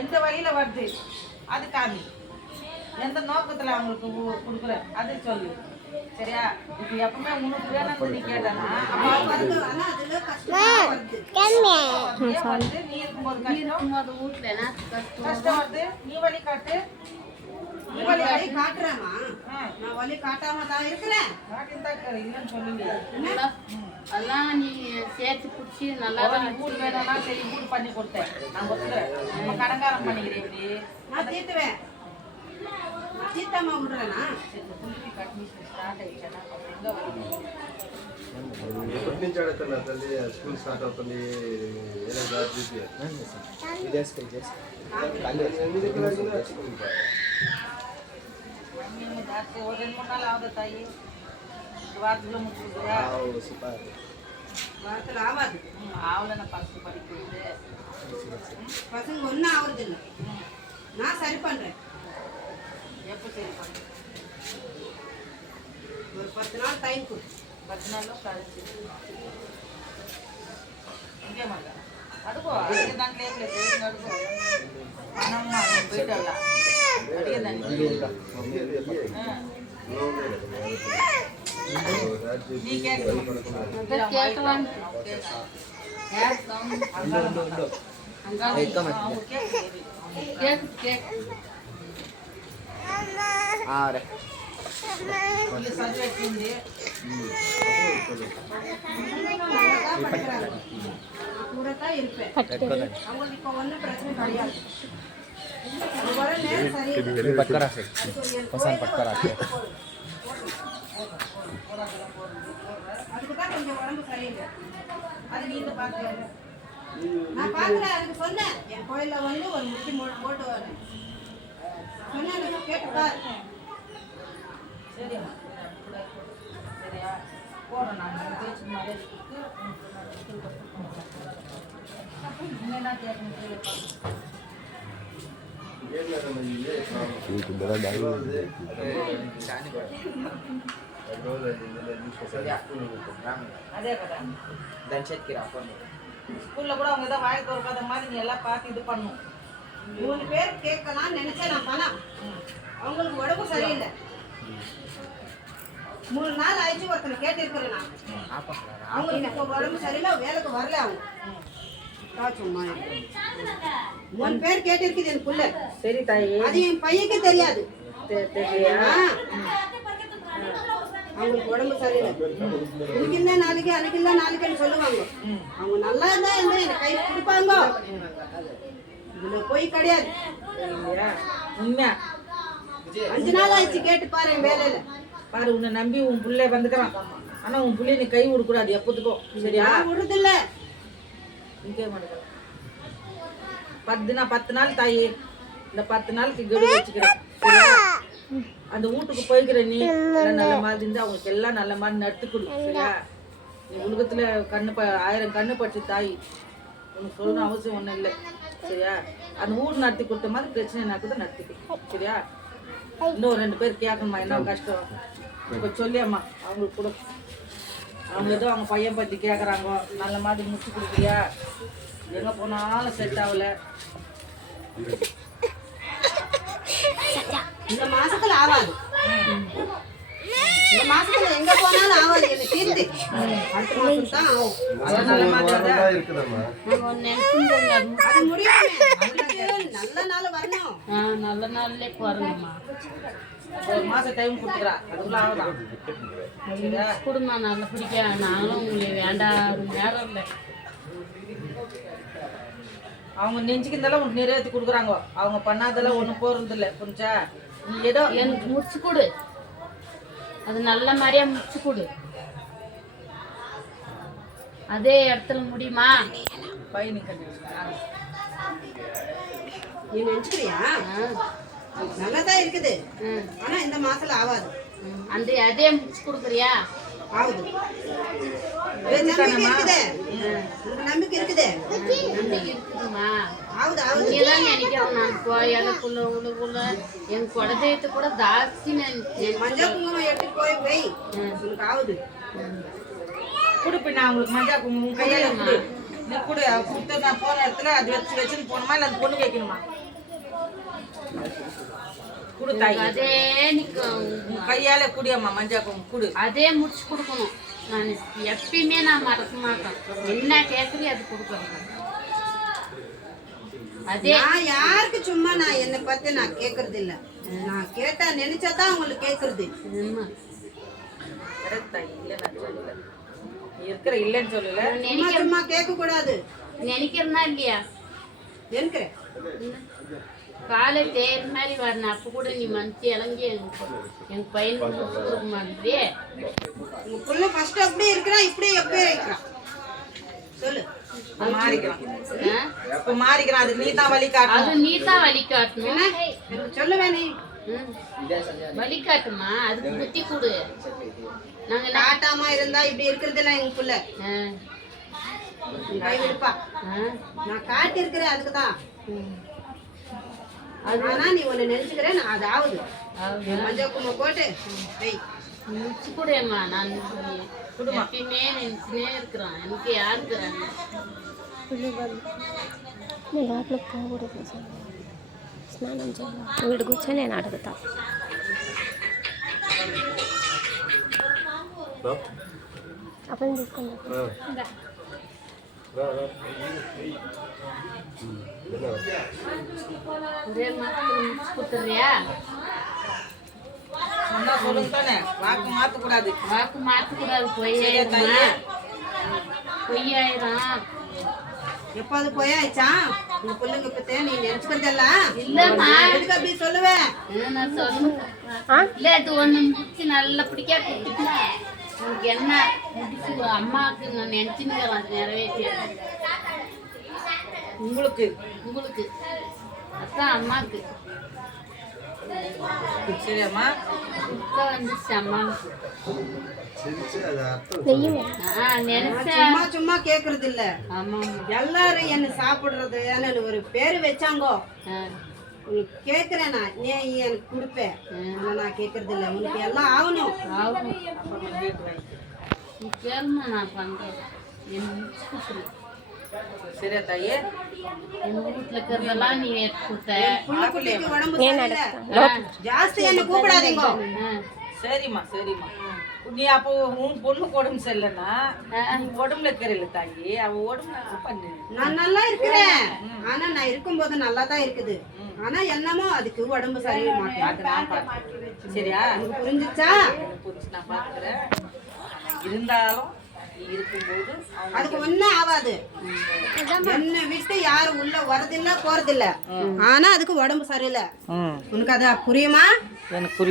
எந்த வழியில வருது அது காமி, எந்த நோக்கத்துல அவங்களுக்கு கொடுக்குற அது சொல்லு. சரியா? இப்ப எப்பவுமே உனக்கு வேணும்னு நீ கேட்டனா நீ இருக்கும்போது கஷ்டம் வருது. நீ வழி காட்டு. நீ வழி காட்டுறேமா? நான் வழி காட்டாம தான் இருக்கிறேன். இல்லைன்னு சொல்லுங்க. அதெல்லாம் நீ சேர்த்து பிடிச்சி நல்லா மூடு வேணும்னா சரி மூடு பண்ணி கொடுத்தேன். நான் ஒத்துக்கிறேன். நம்ம கடங்காரம் பண்ணிக்கிறேன். இப்படி நான் தீர்த்துவேன். தீர்த்தாமா விடுறேனா? స్టార్ట్ అయ్యానా ఇంకా ఎప్పటి నుంచి ఆడుతున్నా తల్లి? స్కూల్ స్టార్ట్ అవుతుంది. ఏదో జాబ్ చేసి ஆவலன பசங்க படிக்கிறது பசங்க ஒன்றும் ஆகுறது இல்லை. நான் சரி பண்ணுறேன். எப்போ சரி பண்ணுறேன்? ஒரு 10 நாள் டைம் கொடு. 10 நாள்లో కలిసి ఇంకేమంట అడుగు. అడిగే దాంట్లో ఏం లేదు. అడుగు. మనం పోయిటల్లా అడిగే దాంట్లో சப்ஜெக்ட் கூட தான் இருப்பேன். அவங்களுக்கு இப்போ ஒன்றும் பிரச்சனை கிடையாது. அதுக்கு தான் கொஞ்சம் உடம்பு சரியில்லை. அது நீங்க பார்த்துக்கல. நான் பார்க்குறேன். அதுக்கு சொன்னேன் என் கோயிலில் வந்து ஒரு முட்டி போட்டு வரேன் சொன்னேன். கேட்டு பாரு. சரியா? சரியா? போகிறேன். நான் பேச்சு மாதிரி என்ன கேட்கணும்? అదే కదా ஸ்கூல்ல கூட அவங்க ஏதாவது வாய் திறக்காத மாதிரி நீ எல்லாம் பார்த்து இது பண்ணும். 3 பேர் கேட்கலாம்னு நினைச்சேன். நான் பணம் அவங்களுக்கு உடம்பு சரியில்லை. 3 நாள் ஆயிடுச்சு. ஒருத்தனை கேட்டிருக்கிறேன் நான். அவங்களுக்கு இப்போ உடம்பு சரியில்லை. வேலைக்கு வரல. அவங்க சும்மா 3 பேர் கேட்டிருக்குது எனக்குள்ள. சரி தாயி. அது என் பையனுக்கு தெரியாது. அவங்களுக்கு உடம்பு சரியில்லை. இன்னைக்கு இல்லை நாளைக்கு, அன்னைக்கு இல்லை நாளைக்குன்னு சொல்லுவாங்க. அவங்க நல்லா இருந்தா என்ன எனக்கு கை கொடுப்பாங்க. இதுல போய் கிடையாது. உண்மையா 5 நாள் ஆயிடுச்சு. கேட்டு பாரு என் வேலையில. பாரு, உன்னை நம்பி உன் பிள்ளை வந்துக்கிறான். ஆனா உன் பிள்ளை நீ கை விடக்கூடாது எப்போதுக்கும். சரியா? விடுதில்ல. இங்கே மாட்டேன். 10 நாள் தாயி. இந்த 10 நாளுக்கு கெடு வச்சுக்கிறேன். அந்த வீட்டுக்கு போய்க்கிற நீ நல்ல மாதிரி இருந்து அவங்களுக்கு எல்லாம் நல்ல மாதிரி நடத்தி கொடு. சரியா? நீ உலகத்துல 1000 கண்ணு பட்டு தாய். உனக்கு சொல்லணும் அவசியம் ஒன்றும் இல்லை. சரியா? அந்த வீடு நடத்தி கொடுத்த மாதிரி பிரச்சனை நடக்குது நடத்தி கொடு. சரியா? இன்னும் 2 பேர் கேட்கணுமா என்ன கஷ்டம் இப்போ சொல்லியம்மா அவங்களுக்கு கூட. அவங்க ஏதோ அவங்க பையன் பற்றி கேட்குறாங்க. நல்ல மாதிரி முடிச்சு கொடுக்குறியா? எங்கே போனாலும் செட் ஆகலை. இந்த மாசத்துல ஆவாது. இந்த மாசத்துல எங்க போனாலும் ஆவாது. என்ன தீர்த்து அடுத்த மாசம் தான் ஆகும். அது முடியும். நல்ல நாள் வரணும். நல்ல நாள்லே வரணுமா? 1 மாசம் டைம் கொடுத்துக்கிறா. அதுக்குள்ள ஆகலாம். குடும்பம் நல்லா பிடிக்க. நாங்களும் உங்களுக்கு வேண்டாம் நேரம் இல்லை. அவங்க நெஞ்சுக்குந்தாலும் உனக்கு நிறைவேற்றி கொடுக்குறாங்க. அவங்க பண்ணாதெல்லாம் ஒன்றும் போகிறது இல்லை. புரிஞ்சா? நீ ஏதோ எனக்கு முடிச்சு கொடு. அது நல்ல மாதிரியா முடிச்சு கொடு. அதே இடத்துல முடியுமா? பையனுக்கு நீ நினைச்சுக்கிறியா? நல்லாதான் இருக்குது. ஆனா இந்த மாசத்துல ஆவாது. அதே முடிச்சு கொடுக்குறியா? ஆகுது. நம்பிக்கை இருக்குதே. நம்பிக்கை இருக்குதே. நம்பிக்கை இருக்குதுமா? ஆகுது ஆகுது. நீதான் நினைக்கிறோம். நான் எனக்குள்ள உள்ள என் குலதெய்வத்தை கூட ஜாஸ்தி மஞ்சள் குங்குமம் எடுத்து போய் வை. உனக்கு ஆகுது. கொடுப்பேன் நான் உங்களுக்கு மஞ்சள் குங்குமம் கையால நீ கூட கொடுத்து நான் போன இடத்துல அது வச்சுன்னு போகணுமா இல்லை அந்த பொண்ணு வைக்கணுமா? குடு தாய். அதே உன் கையால குடியம்மா மஞ்சள் குங்குமம் குடு. அதே முடிச்சு கொடுக்கணும். நான் எப்பயுமே நான் மறக்க மாட்டேன். என்ன கேட்குறீ அது கொடுக்குறேன். அதே நான் யாருக்கு சும்மா நான் என்னை பத்தி நான் கேட்கறது இல்ல. நான் கேட்டா நினைச்சாதான் உங்களுக்கு கேட்கறது. கரெக்ட் தாய். இல்லை நான் சொல்லல, நீ இருக்கிற இல்லைன்னு சொல்லல. சும்மா சும்மா கேட்க கூடாது. நினைக்கிறனா இல்லையா? நினைக்கிறேன். காலை தேர் மாதிரி வரணும். அப்போ கூட நீ மனுச்சு இறங்கி என் பையனுக்கு கொடுக்க மாட்டே. உங்க புள்ள ஃபர்ஸ்ட் அப்படியே இருக்கிறான், இப்படியே எப்பயே இருக்கிறான். சொல்லு. மாறிக்கிறான். இப்ப மாறிக்கிறான். அது நீ தான் வழி காட்டணும். அது நீ தான் வழி காட்டணும். எனக்கு சொல்லுவே நீ. வழி காட்டுமா, அதுக்கு புத்தி கொடு. நாங்க காட்டாம இருந்தா இப்படி இருக்கிறது இல்ல எங்க புள்ள. கை விடுப்பா. நான் காட்டி இருக்கிறேன் அதுக்குதான். ஆனா நீ ஒண்ணு நினைச்சுக்கிறேன், நான் அதாவது மஞ்சள் குங்குமம் போட்டு வெய். முடிச்சு கூடம்மா. நான் எப்பயுமே நினைச்சுனே இருக்கிறேன். எனக்கு யாரு இருக்கிறாங்க? లోపల పోకూడదు స్నానం చేయాలి. వీడు కూర్చొని నేను అడుగుతా. అప్పుడు తీసుకుంటా. ஒரே மாதத்துல முடிச்சு கொடுத்துறியா? சொன்னா சொல்லுங்க தானே, வாக்கு மாத்தக்கூடாது. வாக்கு மாற்றக்கூடாது. பொய்யாயிருமா? பொய்யாயிரம். எப்ப அது போயாச்சா உங்க பிள்ளைங்க பத்தே நீ நினைச்சுக்கிறதெல்லாம் இல்லம்மா. எதுக்கு அப்படி சொல்லுவேன்? நான் சொல்லுவேன். இல்லை, அது ஒன்று முடிச்சு நல்லா பிடிக்கா கொடுத்துட்டேன். உனக்கு என்ன முடிச்சு அம்மாவுக்கு நான் நினச்சின்னு நிறைவேற்றேன். உங்களுக்கு உங்களுக்கு அதான் அம்மாவுக்கு சரியாம்மா? வந்துச்சு அம்மாவுக்கு. நினைச்சேன். சும்மா சும்மா கேக்குறது இல்ல. ஆமா எல்லாரும் என்ன சாப்பிடுறது என்ன ஒரு பேரு வச்சாங்கோ. உனக்கு கேக்குறேன் நான், நீ எனக்கு கொடுப்பேன். ஆனா நான் கேக்குறது இல்ல. உனக்கு எல்லாம் ஆகணும். ஆகும். நீ கேளுமா, நான் பண்றேன். என்ன முடிச்சு கொடுத்துரு. சரியா தாயே? எங்க வீட்டுல இருக்கிறதெல்லாம் நீ எடுத்து கொடுத்த. புள்ளைக்கு உடம்பு சரியில்லை. ஜாஸ்தி என்ன கூப்பிடாதீங்க. சரிம்மா சரிம்மா. நீ அப்போ உன் பொண்ணுக்கு உடம்பு சரியில்லைன்னா நீ உடம்புல இருக்கிற தாயி, அவ உடம்புல பண்ணு. நான் நல்லா இருக்கிறேன். ஆனா நான் இருக்கும்போது நல்லா தான் இருக்குது. ஆனா என்னமோ அதுக்கு உடம்பு சரியில்லை மாட்டேன். அது நான் பார்த்துக்கிறேன். சரியா? உனக்கு புரிஞ்சுச்சா? புரிஞ்சு நான் பார்த்துக்கிறேன். இருந்தாலும் நீ இருக்கும்போது அதுக்கு ஒன்னும் ஆகாது. என்ன விட்டு யாரும் உள்ள வரதில்ல போறதில்ல. ஆனா அதுக்கு உடம்பு சரியில்லை. உனக்கு அத புரியுமா? எனக்கு